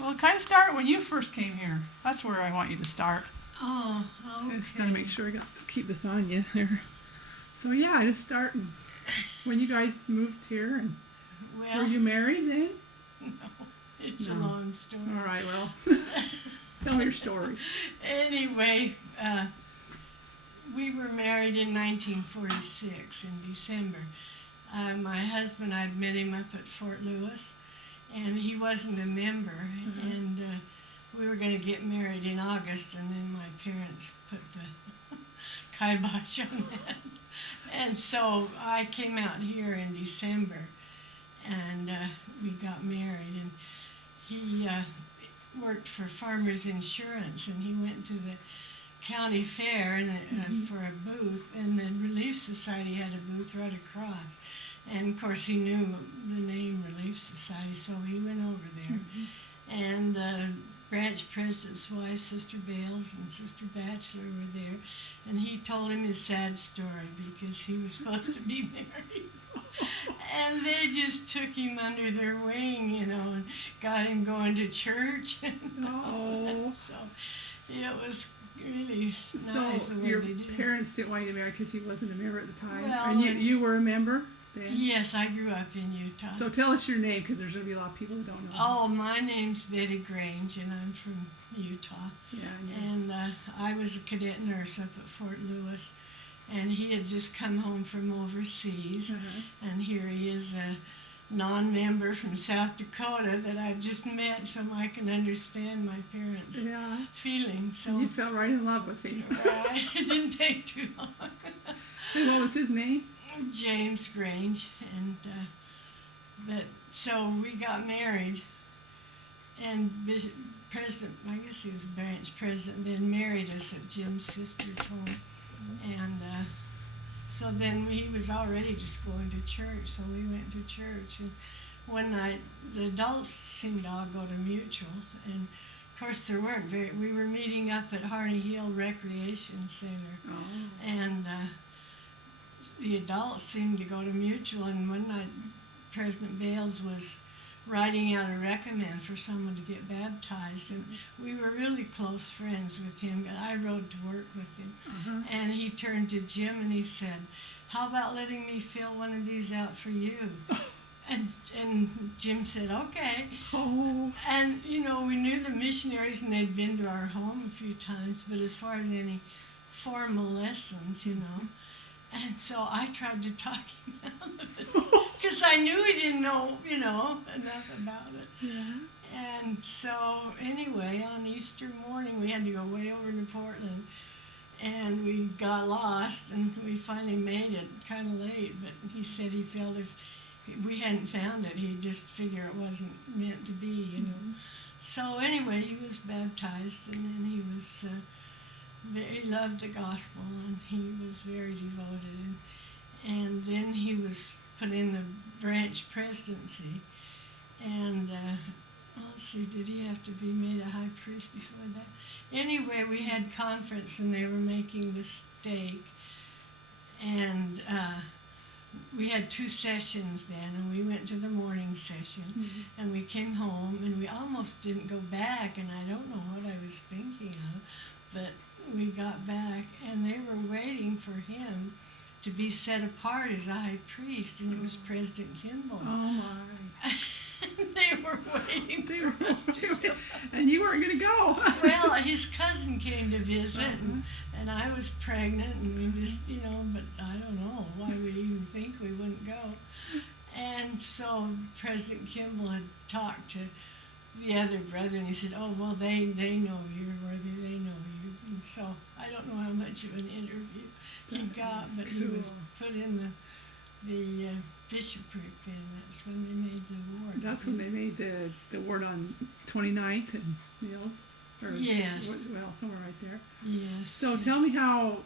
Well, kind of start when you first came here. That's where I want you to start. Oh, okay. I just gotta make sure I keep this on you here. So yeah, I just start when you guys moved here, and were you married then? No, it's a long story. All right, well, tell me your story. Anyway, we were married in 1946 in December. My husband, I'd met him up at Fort Lewis, and he wasn't a member, and we were going to get married in August, and then my parents put the kibosh on that. And so I came out here in December, and we got married, and he worked for Farmers Insurance, and he went to the county fair and, for a booth, and the Relief Society had a booth right across. And of course he knew the name Relief Society, so he went over there. And the branch president's wife, Sister Bales, and Sister Batchelor were there, and he told him his sad story because he was supposed to be married. And they just took him under their wing, you know, and got him going to church. And so it was really nice the way your they did. parents didn't want you to marry because he wasn't a member at the time. Well, and you were a member then? Yes, I grew up in Utah. So tell us your name, because there's going to be a lot of people who don't know. Oh, my name's Betty Grange, and I'm from Utah. Yeah, And I was a cadet nurse up at Fort Lewis, and he had just come home from overseas, and here he is, a non-member from South Dakota that I just met, so I can understand my parents' feelings. So and you fell right in love with him. Right. It didn't take too long. And what was his name? James Grange, and so we got married, and President, I guess he was branch president, then married us at Jim's sister's home, and so then he was already just going to church, so we went to church, and one night the adults seemed to all go to Mutual, and of course there weren't we were meeting up at Harney Hill Recreation Center, and the adults seemed to go to Mutual, and one night President Bales was writing out a recommend for someone to get baptized, and we were really close friends with him. I rode to work with him, and he turned to Jim and he said, "How about letting me fill one of these out for you?" And Jim said, "Okay." And you know, we knew the missionaries, and they'd been to our home a few times, but as far as any formal lessons, you know. And so I tried to talk him out of it, because I knew he didn't know, you know, enough about it. Yeah. And so anyway, on Easter morning, we had to go way over to Portland, and we got lost, and we finally made it kind of late, but he said he felt if we hadn't found it, he'd just figure it wasn't meant to be, you know. So anyway, he was baptized, and then he was... he loved the gospel, and he was very devoted. And then he was put in the branch presidency. And let's see, did he have to be made a high priest before that? Anyway, we had conference, and they were making the stake. And we had 2 sessions then, and we went to the morning session, and we came home, and we almost didn't go back, and I don't know what I was thinking of, but we got back, and they were waiting for him to be set apart as a high priest, and it was President Kimball. Oh my! They were waiting for us to show up. And you weren't going to go. Well, his cousin came to visit, and I was pregnant, and we just, you know, but I don't know why we'd even think we wouldn't go. And so President Kimball had talked to the other brother, and he said, "Oh, well, they know you're worthy, they know you." And so I don't know how much of an interview he got, but he was put in the bishopric then. That's when they made the award. That's when they made the award on 29th and Mills? Or, yes. Well, somewhere right there. Yes. So tell me how...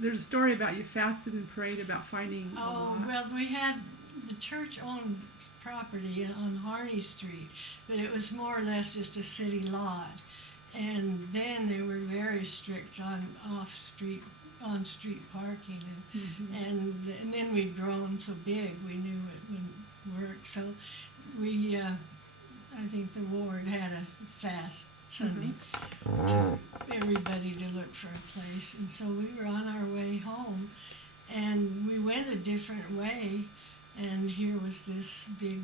there's a story about you fasted and prayed about finding a lot. Well, we had... The church owned property on Harney Street, but it was more or less just a city lot. And then they were very strict on on-street parking, and then we'd grown so big we knew it wouldn't work. So we I think the ward had a fast Sunday to everybody to look for a place. And so we were on our way home, and we went a different way, and here was this big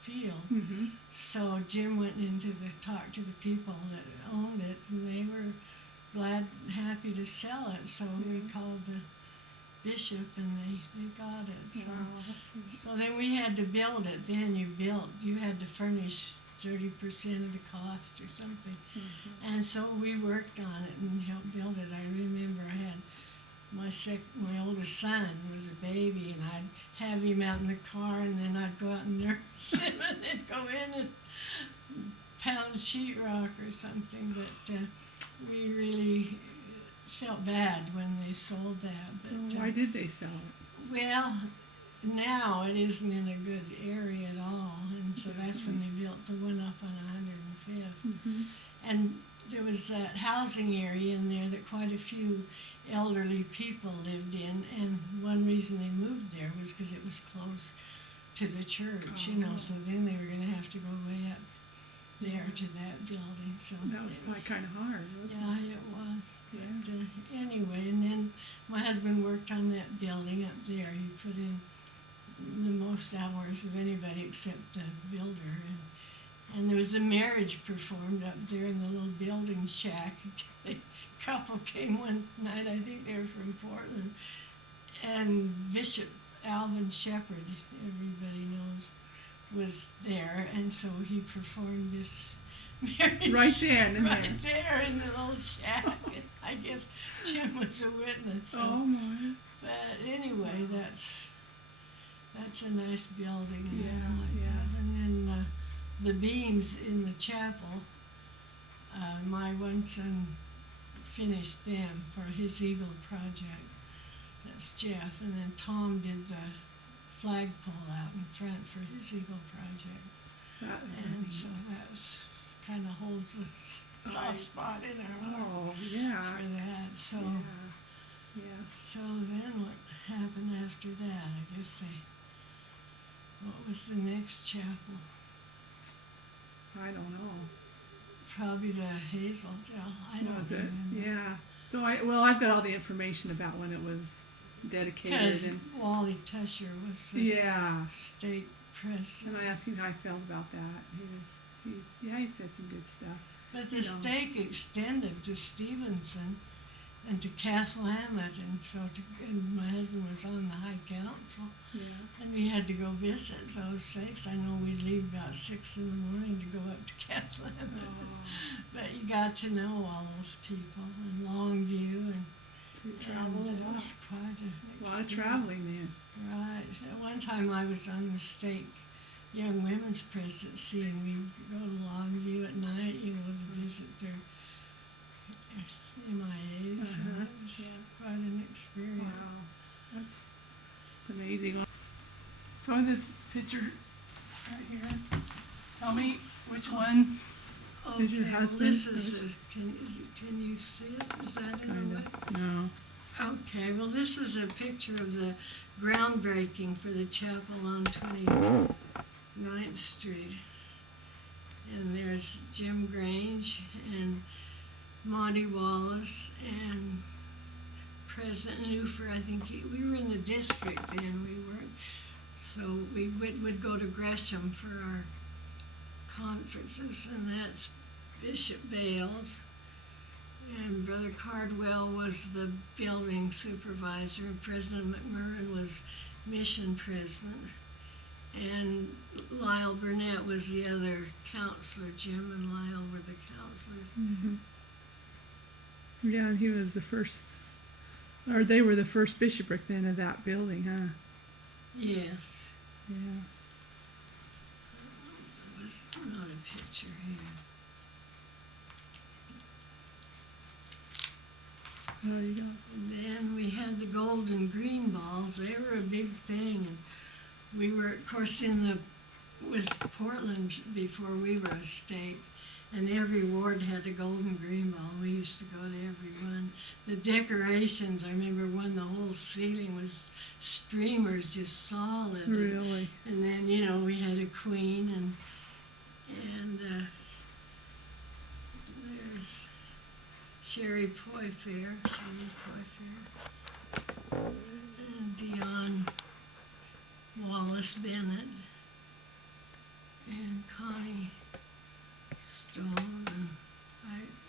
field. Mm-hmm. So Jim went in to talk to the people that owned it, and they were happy to sell it. So we called the bishop, and they got it. So, so then we had to build it. Then you had to furnish 30% of the cost or something. Mm-hmm. And so we worked on it and helped build it. I remember I had my oldest son was a baby, and I'd have him out in the car, and then I'd go out and nurse him, and then go in and pound sheetrock or something. But we really felt bad when they sold that. But, So why did they sell it? Well, now it isn't in a good area at all, and so that's when they built the one up on 105th. Mm-hmm. And there was that housing area in there that quite a few elderly people lived in, and one reason they moved there was because it was close to the church, so then they were going to have to go way up there to that building. So that was probably kind of hard, wasn't yeah, it was. Yeah. But anyway, and then my husband worked on that building up there. He put in the most hours of anybody except the builder, and there was a marriage performed up there in the little building shack. A couple came one night, I think they were from Portland, and Bishop Alvin Shepherd, everybody knows, was there, and so he performed this marriage right there, right there in the little shack. And I guess Jim was a witness. So. Oh my! But anyway, that's a nice building. And Yeah, like yeah. that. And then the beams in the chapel, my one son finished them for his Eagle project. That's Jeff. And then Tom did the flagpole out in front for his Eagle project. That is And amazing. so that kind of holds a soft spot in our heart Oh yeah. for that. So, Yeah. so then what happened after that? I guess what was the next chapel? I don't know. Probably the Hazel Dell. I don't Was it? remember. Yeah. So I've got all the information about when it was dedicated, Because and Wally Tusher was the yeah. state president. And I asked him how I felt about that. He said some good stuff. But the you know. stake extended to Stevenson and to Castle Hamlet, and my husband was on the High Council, Yeah. and we had to go visit those stakes. I know we'd leave about 6 in the morning to go up to Castle Hamlet, Oh, but you got to know all those people, and Longview, and so you traveled it a lot. was quite A lot of experience. traveling then. Right. At one time I was on the state Young Women's Presidency, and we'd go to Longview at night, to visit their MIAs. And it was quite an experience. Wow, that's amazing. So in this picture right here, tell me which one. Is your Okay, well, husband? this is can you see it? Is that in Kind the way? of. No. Okay, well, this is a picture of the groundbreaking for the chapel on 29th Street. And there's Jim Grange and Monty Wallace and President Newfer. I think we were in the district then, we weren't. So we would go to Gresham for our conferences, and that's Bishop Bales. And Brother Cardwell was the building supervisor, and President McMurrin was mission president. And Lyle Burnett was the other counselor. Jim and Lyle were the counselors. Mm-hmm. Yeah, and he was the first, or they were the first bishopric then of that building, huh? Yes. Yeah. There was not a picture here. There you go. And then we had the gold and green balls. They were a big thing, and we were, of course, with Portland before we were a state, and every ward had a gold and green ball. We used to go to every one. The decorations, I remember when the whole ceiling was streamers, just solid. Really? And then, we had a queen, And there's Sherry Poyfair, and Dion Wallace Bennett, and Connie Stone,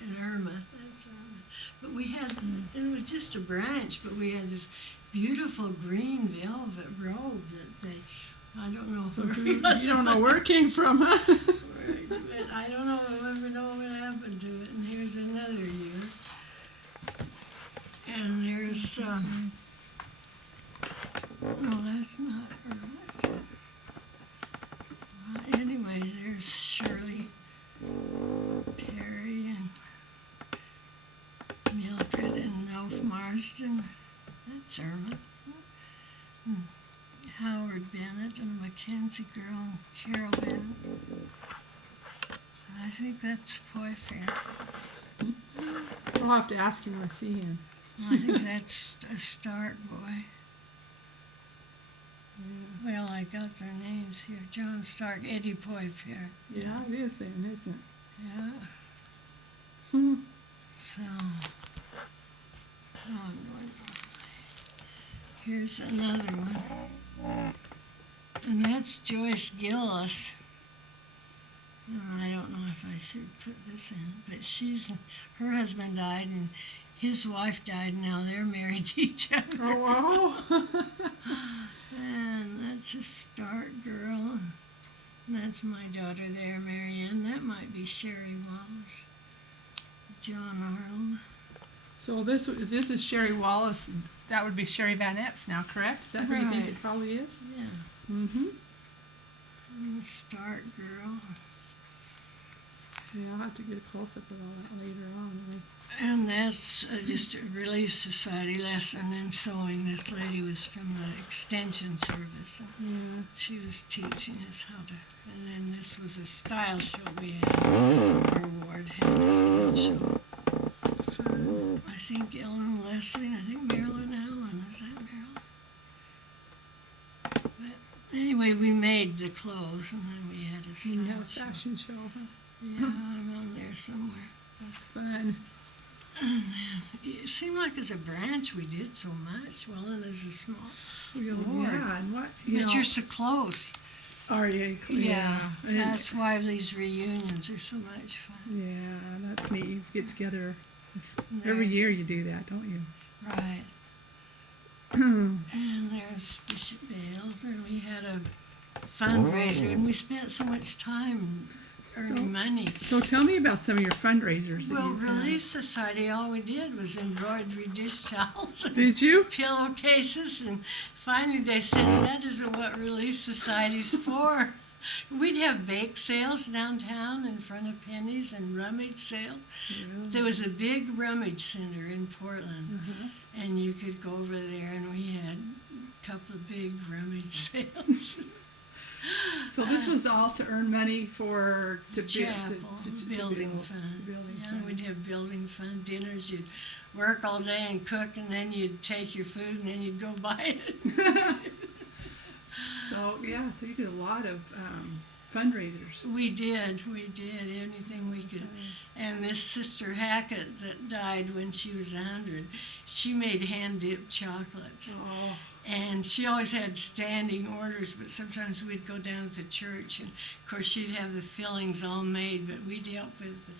and Irma. That's Irma. But we had, it was just a branch, but we had this beautiful green velvet robe that they, I don't know. So you don't know where it came from, huh? But I don't know, I'll ever know what happened to it. And here's another year. And there's, no, that's not her. That's it. Anyway, there's Shirley Perry and Mildred and Ralph Marsden. That's Irma. And Howard Bennett and Mackenzie Girl and Carol Bennett. I think that's Poyfair. I'll have to ask him when I see him. I think that's a Stark boy. Well, I got their names here. John Stark, Eddie Poyfair. Yeah, it is then, isn't it? Yeah. So, here's another one. And that's Joyce Gillis. I don't know if I should put this in, but her husband died and his wife died, and now they're married to each other. Oh, wow. And that's a Stark girl. And that's my daughter there, Marianne. That might be Sherry Wallace. John Arnold. So this is Sherry Wallace. That would be Sherry Van Epps now, correct? Is that who you think Right. it probably is? Yeah. Mm-hmm. And the Stark girl. Yeah, I'll have to get a close-up of all that later on. And that's just a Relief Society lesson in sewing. This lady was from the Extension Service. Yeah. She was teaching us how to, and then this was a style show we had. Our ward had a style show. I think Ellen Leslie, I think Marilyn Allen, is that Marilyn? But anyway, we made the clothes and then we had a style You have a show. fashion show, huh? Yeah, I'm on there somewhere. That's fun. It seemed like as a branch we did so much. Well, and as a small. Well, Lord. yeah, and what? But you're so close. Are you? Yeah. And- That's why these reunions are so much fun. yeah, that's neat. You get together And every there's- year. You do that, don't you? Right. And there's Bishop Bales, and we had a fundraiser, and we spent so much time earning money. So tell me about some of your fundraisers. that Well, you've had. Relief Society, all we did was embroidery dish towels and Did you? pillowcases, and finally they said that isn't what Relief Society's for. We'd have bake sales downtown in front of Penny's and rummage sales. There was a big rummage center in Portland, and you could go over there, and we had a couple of big rummage sales. So this was all to earn money for Chapel, to building build- fund. building Yeah, fund. we'd have building fund dinners. You'd work all day and cook, and then you'd take your food, and then you'd go buy it. So yeah, so you did a lot of fundraisers. We did anything we could. And this Sister Hackett that died when she was 100, she made hand-dipped chocolates. Oh, And she always had standing orders, but sometimes we'd go down to church, and of course she'd have the fillings all made, but we'd help with the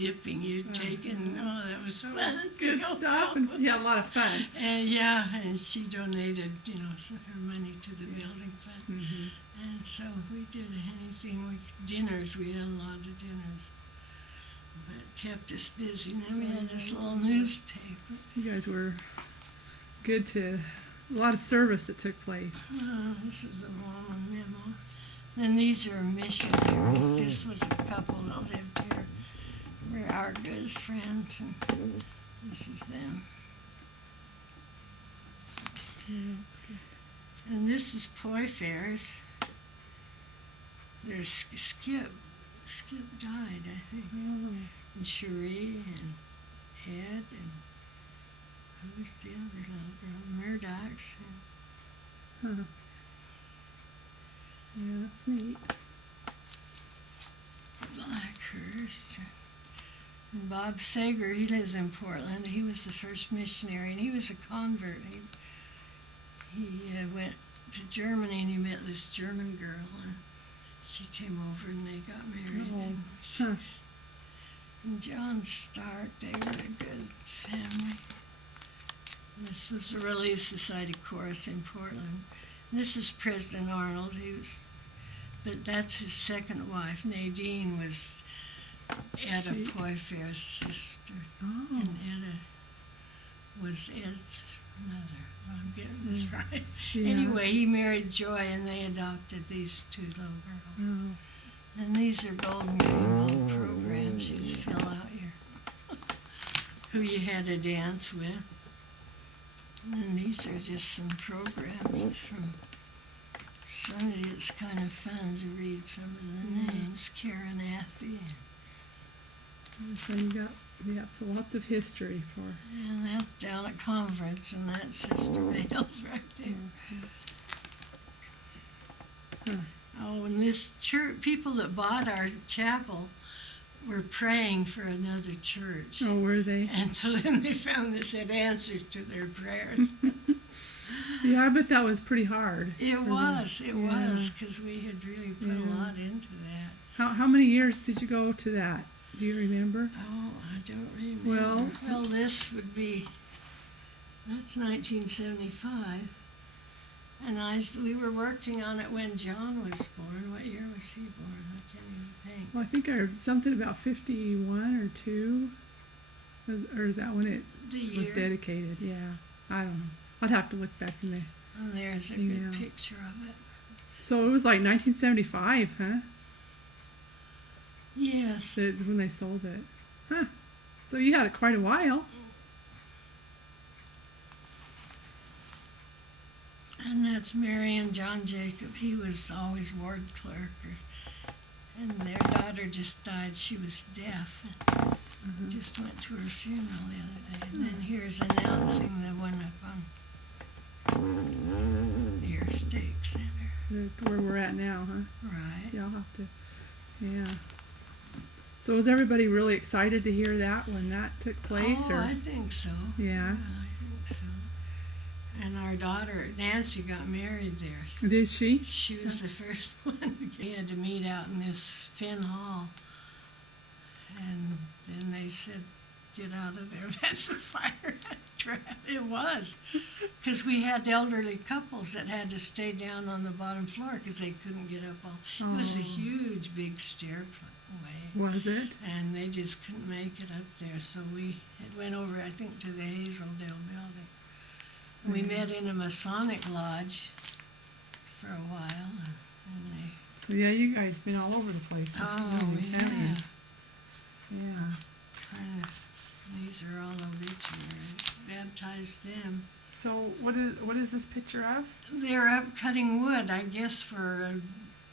dipping. You'd take, and that was fun. good to go stuff. out. And yeah, a lot of fun. And yeah, and she donated, some her money to the building fund. Mm-hmm. And so we did anything dinners, we had a lot of dinners. But it kept us busy. And then we had this little newspaper. You guys were good to a lot of service that took place. Oh, this is a Mormon memo. Then these are missionaries. This was a couple that lived here. We're our good friends, and this is them. Yeah, that's good. And this is Poyfair's. There's Skip. Skip died, I think. Oh, And Cherie and Ed and who's the other little girl? Murdoch's. huh. Yeah, that's neat. wives. And Bob Sager, he lives in Portland. He was the first missionary, and he was a convert. He went to Germany, and he met this German girl, and she came over, and they got married. Oh, And, huh. and John Stark, they were a good family. And this was the Relief Society chorus in Portland. And this is President Arnold. But that's his second wife. Nadine was Etta Poifair's sister. Oh. And Etta was Ed's mother. Well, I'm getting this right. Yeah. Anyway, he married Joy, and they adopted these two little girls. Oh. And these are Golden Rainbow programs. You fill out your who you had to dance with. And then these are just some programs from Sunday. It's kind of fun to read some of the names. Karen Affey. So you got lots of history for. And that's down at conference, and that's Sister Vale's right there. Huh. Oh, and this church, people that bought our chapel were praying for another church. Oh, were they? And so then they found this had answers to their prayers. Yeah, I bet that was pretty hard. It was, because we had really put a lot into that. How many years did you go to that? Do you remember? Oh, I don't remember. Well, this would be, that's 1975. And we were working on it when John was born. What year was he born? I can't even think. Well, I think I heard something about 51 or 2. Or is that when it was dedicated? Yeah, I don't know. I'd have to look back in there. And there's a good picture of it. So it was like 1975, huh? Yes. When they sold it. Huh. So you had it quite a while. And that's Mary and John Jacob. He was always ward clerk. And their daughter just died. She was deaf. And just went to her funeral the other day. And then here's announcing the one up on near Stake Center. Where we're at now, huh? Right. Yeah, I'll have to. Yeah. So was everybody really excited to hear that when that took place? Oh, I think so. Yeah. I think so. And our daughter, Nancy, got married there. Did she? She was the first one. We had to meet out in this Finn Hall. And then they said, get out of there. That's a fire trap. It was. Because we had elderly couples that had to stay down on the bottom floor because they couldn't get up all. It was a huge, big stairway. Was it? And they just couldn't make it up there. So we went over, I think, to the Hazeldale building. And we met in a Masonic lodge for a while. And they, So yeah, you guys been all over the place. yeah. Yeah. These are all obituaries. Baptized them. So what is this picture of? They're up cutting wood, I guess, for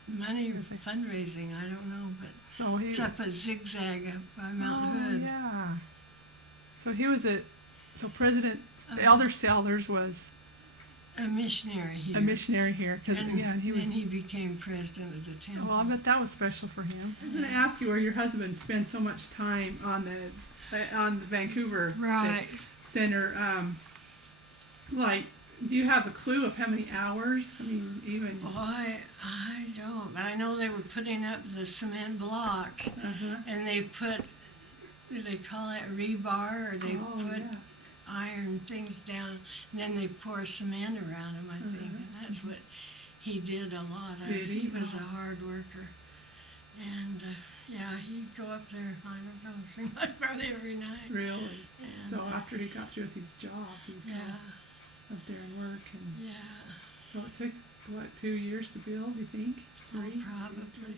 money fundraising. I don't know, but So it's up a zigzag up by Mount Hood. Yeah. So he was President Elder Sellers was A missionary here. a missionary here, And he was. he became president of the temple. Well, I bet that was special for him. I was going to ask you where your husband spent so much time on the Vancouver Right. Center. Like, do you have a clue of how many hours? I mean, even. Boy, I don't. I know they were putting up the cement blocks, and they put, do they call it rebar, or they put iron things down, and then they pour cement around them, I think. And that's what he did a lot of. Did he? He was a hard worker. And, yeah, he'd go up there, I don't know, seemed like about every night. Really? And, So after he got through with his job, he'd go up there and work. And yeah. so it took, what, 2 years to build, you think? 3? Probably.